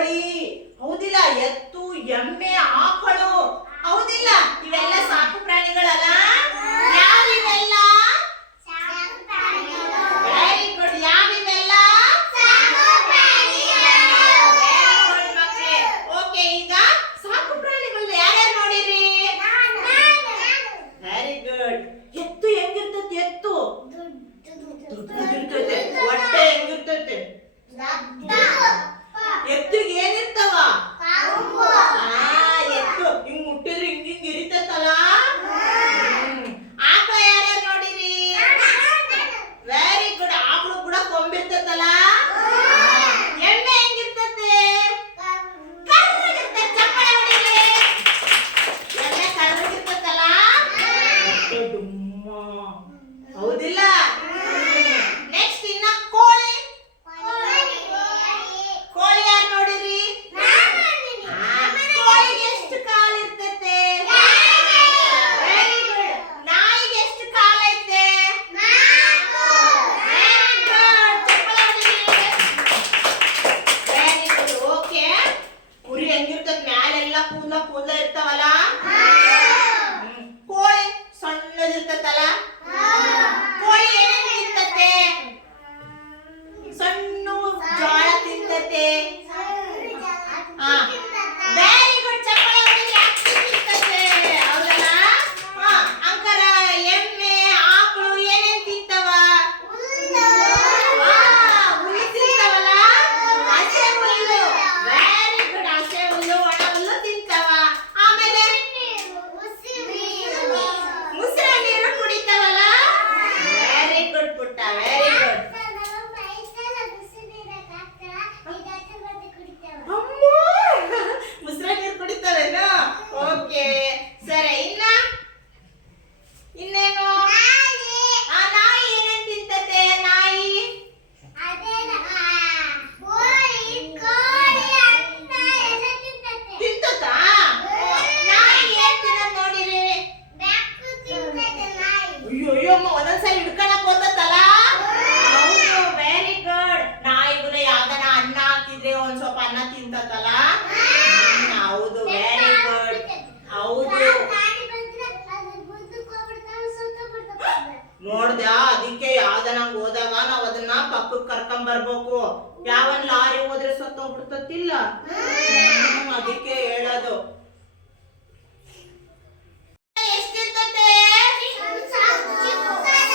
ಕೋಳಿ, ಹೌದಿಲ್ಲ, ಎತ್ತು, ಎಮ್ಮೆ, ಆಕಳು, ಹೌದಿಲ್ಲ, ಇವೆಲ್ಲ ಸಾಕು ಪ್ರಾಣಿಗಳಲ್ಲ. ಯಾವಿವೆಲ್ಲ? Very good. ಯಾವಿವೆಲ್ಲ? ವೆರಿ ಗುಡ್ ಮಕ್ಕಳೇ. ಓಕೆ, ಈಗ ಸಾಕು ಪ್ರಾಣಿಗಳು ಯಾರ್ಯಾರು ನೋಡಿರಿ? Very good. ಎತ್ತು ಹೆಂಗಿರ್ತೈತಿ? ಎತ್ತು ದೊಡ್ಡದಿರ್ತೈತೆ. ಹೊಟ್ಟೆ ಹೆಂಗಿರ್ತೈತೆ? ಎತ್ತಿಗೆ ಏನಿರ್ತಾವ? ಎತ್ತು ಹಿಂಗ್ ಮುಟ್ಟಿದ್ರೆ ಹಿಂಗ್ ಹಿಂಗ್ ಇರಿತೈತಲ್ಲ. ಆಕಳ ಯಾರ್ಯಾರು ನೋಡಿರಿ? Very good. ಆಕಳು ಕೂಡ ಕೊಂಬಿರ್ತೈತಲ್ಲ. ಎಮ್ಮೆ ಹೆಂಗಿರ್ತೈತೆ? ಕರ್ರಗಿರ್ತೈತೆ. ಚಪ್ಪಾಳೆ ಹೊಡೀರಿ. ಎಮ್ಮೆ ಕರ್ರಗಿರ್ತೈತಲ್ಲ. ಹೌದಿಲ್ಲ? ನೆಕ್ಸ್ಟ್ ಇನ್ನ ಕೋಳಿ. ಕೋಳಿ ಯಾರು ನೋಡಿರಿ? ಕೋಳಿಗೆ ಎಷ್ಟು ಕಾಲಿರ್ತೈತೆ? Very good. ನಾಯಿಗೆ ಎಷ್ಟು ಕಾಲೈತೆ? Very good. ಚಪ್ಪಲ ಹೊಡೀರಿ. Very good. ಓಕೆ. ಕುರಿ ಹೆಂಗಿರ್ತೈತೆ? ಮ್ಯಾಲೆಲ್ಲ ಕೂದಲ ಇರ್ತಾವಲ್ಲ. ಕೋಳಿ ಸಣ್ಣದಿರ್ತೈತಲ್ಲ. ಕೋಳಿ ಏನೇನು ತಿಂತತೆ? ಸಣ್ಣ ಜೋಳ ತಿಂತತೆ. Very good. ಚಪ್ಪಳೆ ಹೊಡೀರಿ. ಅಕ್ಕಿ ತಿಂತತೆ. ಹೌದಲ್ಲ? ಅಂಕರ ಎಮ್ಮೆ, ಆಕಳು ಏನೇನ್ ತಿಂತವ? ಹುಲ್ಲು ತಿಂತವಲ್ಲ. ಹಸೆ ಹುಲ್ಲು. Very good. ಹಸೆ ಹುಲ್ಲು, ಒಣ ಹುಲ್ಲು ತಿಂತವ. ಆಮೇಲೆ ಮುಸ್ರೆ ನೀರು ಕುಡಿತಾವಲ್ಲ. ವೆರಿ ಗುಡ್ ಪುಟ್ಟ. Very good. ಮುಸ್ರೆ ನೀರು ಕುಡಿತಾವೇನು? ಓಕೆ, ಸರಿ. ಇನ್ನೇನು? ನಾಯಿ ಏನೇನ್ ತಿಂತತೆ? ನಾಯಿ ತಿಂತತಾ? ನಾಯಿ ಏನ್ ತಿನ್ನೋದ್ ನೋಡಿರಿ? ಅಯ್ಯೋ ಅಮ್ಮ, ಒಂದೊಂದ್ಸರಿ ಹಿಡ್ಕೊಳಕ್ ಹೋತತ್ತಲ್ಲ. ಹೌದು. Very good. ನಾಯಿಗುನ ಯಾವ್ದನ ಅನ್ನ ಹಾಕಿದ್ರೆ ಒಂದ್ ಸ್ವಲ್ಪ ಅನ್ನ ತಿಂತತ್ತಲ್ಲ. ಹೌದು. Very good. ಹೌದು. ನೋಡ್ದ? ಅದಕ್ಕೆ ಯಾವ್ದನ ಹೋದಾಗ ನಾವ್ ಅದನ್ನ ಪಕ್ಕಕ್ಕೆ ಕರ್ಕೊಂಡ್ ಬರ್ಬೇಕು. ಯಾವನ್ ಲಾರಿ ಹೋದ್ರೆ ಸತ್ತೋಗ್ಬಿಡ್ತತಿಲ್ಲ. ಅದಕ್ಕೆ ಹೇಳೋದು. ಎಷ್ಟಿರ್ತತೆ?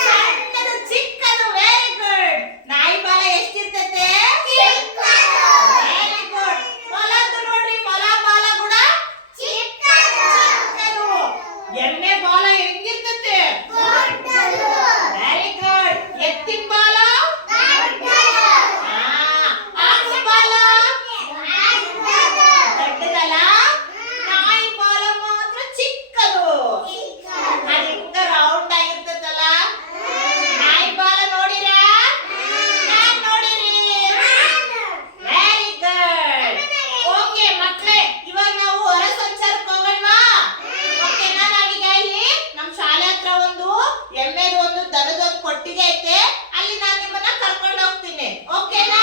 ಸಣ್ಣದು, ಚಿಕ್ಕದು. Very good. ನಾಯಿ ಬಾಲ ಎಷ್ಟಿರ್ತತೆ? Very good. ಮೊಲದ್ದು ನೋಡ್ರಿ, ಮೊಲ ಬಾಲ ಕೂಡ ಚಿಕ್ಕದು. ಎಮ್ಮೆ ಬಾಲ ಹೆಂಗಿರ್ತತೆ? Very good. ಎತ್ತಿನ ಬಾಲ? ಆಕಳ ಬಾಲ ದೊಡ್ಡದಲ್ಲ. ನಾಯಿ ಬಾಲ ಮಾತ್ರ ಚಿಕ್ಕದು. ಅದು ಹಿಂಗ ರೌಂಡ್ ಆಗಿರ್ತದಲ್ಲ. ನಾಯಿ ಬಾಲ ನೋಡಿರಾ? ಯಾರು ನೋಡಿರಿ? Very good. ಓಕೆ ಮಕ್ಕಳೇ, ಇವಾಗ ನಾವು ಹೊರ ಸಂಚಾರಕ್ಕೆ ಹೋಗೋಣವಾ? ಓಕೆನಾ? ನಾವೀಗ ಇಲ್ಲಿ ನಮ್ಮ ಶಾಲೆ ಹತ್ರ ಒಂದು ಎಮ್ಮೆದು ಒಂದು ದನದೊಂದು ಕೊಟ್ಟಿಗೆ ಐತೆ. ಅಲ್ಲಿ ನಾನು ನಿಮ್ಮನ್ನ ಕರ್ಕೊಂಡು ಹೋಗ್ತೀನಿ. ಓಕೆನಾ?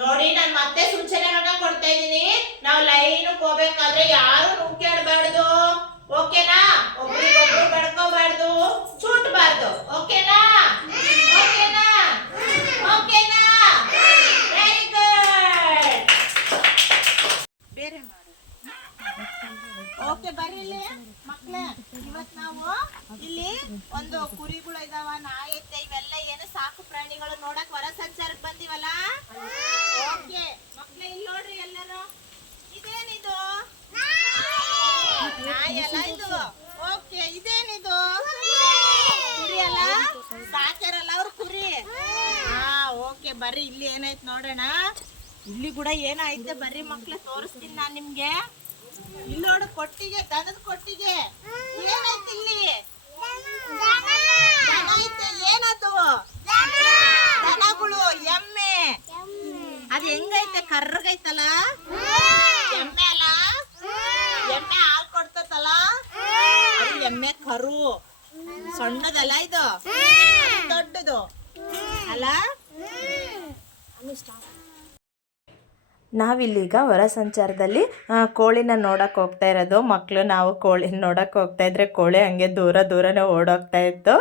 ನೋಡಿ, ನಾನು ಮತ್ತೆ ಸೂಚನೆಗಳನ್ನ ಕೊಡ್ತಾ ಇದ್ದೀನಿ. ನಾವು ಲೈನ್ಗೆ ಹೋಗ್ಬೇಕಾದ್ರೆ ಯಾರು ನುಗ್ಗಾಡಬಾರ್ದು. ಓಕೆನಾ? ಒಬ್ರಿಗೊಬ್ರು ಬಡ್ಕೋಬಾರ್ದು, ಚೂಟ್ಬಾರ್ದು. ಓಕೆನಾ? ಓಕೆನಾ? ಓಕೆನಾ? Very good. ಬೇರೆ ಮಾಡು. ಓಕೆ, ಬರ್ರಿ ಇಲ್ಲಿ ಮಕ್ಕಳೇ. ಇವತ್ತು ನಾವು ಇಲ್ಲಿ ಒಂದು ಕುರಿಗಳು ಇದಾವ, ನಾಯಿ ಐತೆ, ಇವೆಲ್ಲ ಏನು ಸಾಕು ಪ್ರಾಣಿಗಳು ನೋಡಕ್ ಹೊರ ಸಂಚಾರಕ್ಕೆ ಬಂದಿವಲ್ಲ. ಓಕೆ ಮಕ್ಕಳೇ, ಇಲ್ಲಿ ನೋಡ್ರಿ ಎಲ್ಲರೂ. ಇದೇನಿದು? ನಾಯಿ ಅಲ್ಲ ಇದು. ಓಕೆ, ಇದೇನಿದು? ಕುರಿ ಅಲ್ಲ? ಸಾಕ್ಯಾರಲ್ಲ ಅವ್ರು ಕುರಿ. ಓಕೆ, ಬರ್ರಿ ಇಲ್ಲಿ ಏನೈತೆ ನೋಡೋಣ. ಇಲ್ಲಿ ಕೂಡ ಏನೈತೆ ಬರ್ರಿ ಮಕ್ಕಳೇ, ತೋರಿಸ್ತೀನಿ ನಾನು ನಿಮ್ಗೆ. ಇಲ್ಲಿ ನೋಡು, ಕೊಟ್ಟಿಗೆ, ದನದ ಕೊಟ್ಟಿಗೆ. ಏನೈತೆ ಇಲ್ಲಿ? ದನ ಐತೆ. ಏನದು? ದನಗಳು, ಎಮ್ಮೆ. ಅದ್ ಹೆಂಗೈತೆ? ಕರ್ರಗೈತಲ್ಲ. ಎಮ್ಮೆ ಅಲ್ಲ? ಎಮ್ಮೆ ಹಾಲು ಕೊಡ್ತತಲ್ಲ. ಅದು ಎಮ್ಮೆ ಕರು. ಸಣ್ಣದಲ್ಲ ಇದು, ದೊಡ್ಡದು ಅಲ್ಲ. ನಾವಿಲ್ಲೀಗ ಹೊರ ಸಂಚಾರದಲ್ಲಿ ಕೋಳಿನ ನೋಡೋಕೆ ಹೋಗ್ತಾ ಇರೋದು. ಮಕ್ಕಳು ನಾವು ಕೋಳಿನ ನೋಡೋಕೆ ಹೋಗ್ತಾ ಇದ್ರೆ ಕೋಳಿ ಹಂಗೆ ದೂರನೇ ಓಡೋಗ್ತಾ ಇತ್ತು.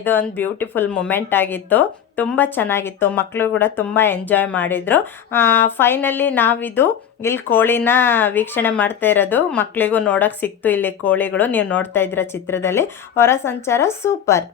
ಇದು ಒಂದು ಬ್ಯೂಟಿಫುಲ್ ಮೂಮೆಂಟ್ ಆಗಿತ್ತು. ತುಂಬ ಚೆನ್ನಾಗಿತ್ತು. ಮಕ್ಕಳು ಕೂಡ ತುಂಬ ಎಂಜಾಯ್ ಮಾಡಿದರು. ಫೈನಲಿ ನಾವಿದು ಇಲ್ಲಿ ಕೋಳಿನ ವೀಕ್ಷಣೆ ಮಾಡ್ತಾ ಇರೋದು. ಮಕ್ಕಳಿಗೂ ನೋಡೋಕೆ ಸಿಕ್ತು ಇಲ್ಲಿ ಕೋಳಿಗಳು. ನೀವು ನೋಡ್ತಾ ಇದ್ದೀರ ಚಿತ್ರದಲ್ಲಿ. ಹೊರ ಸಂಚಾರ ಸೂಪರ್.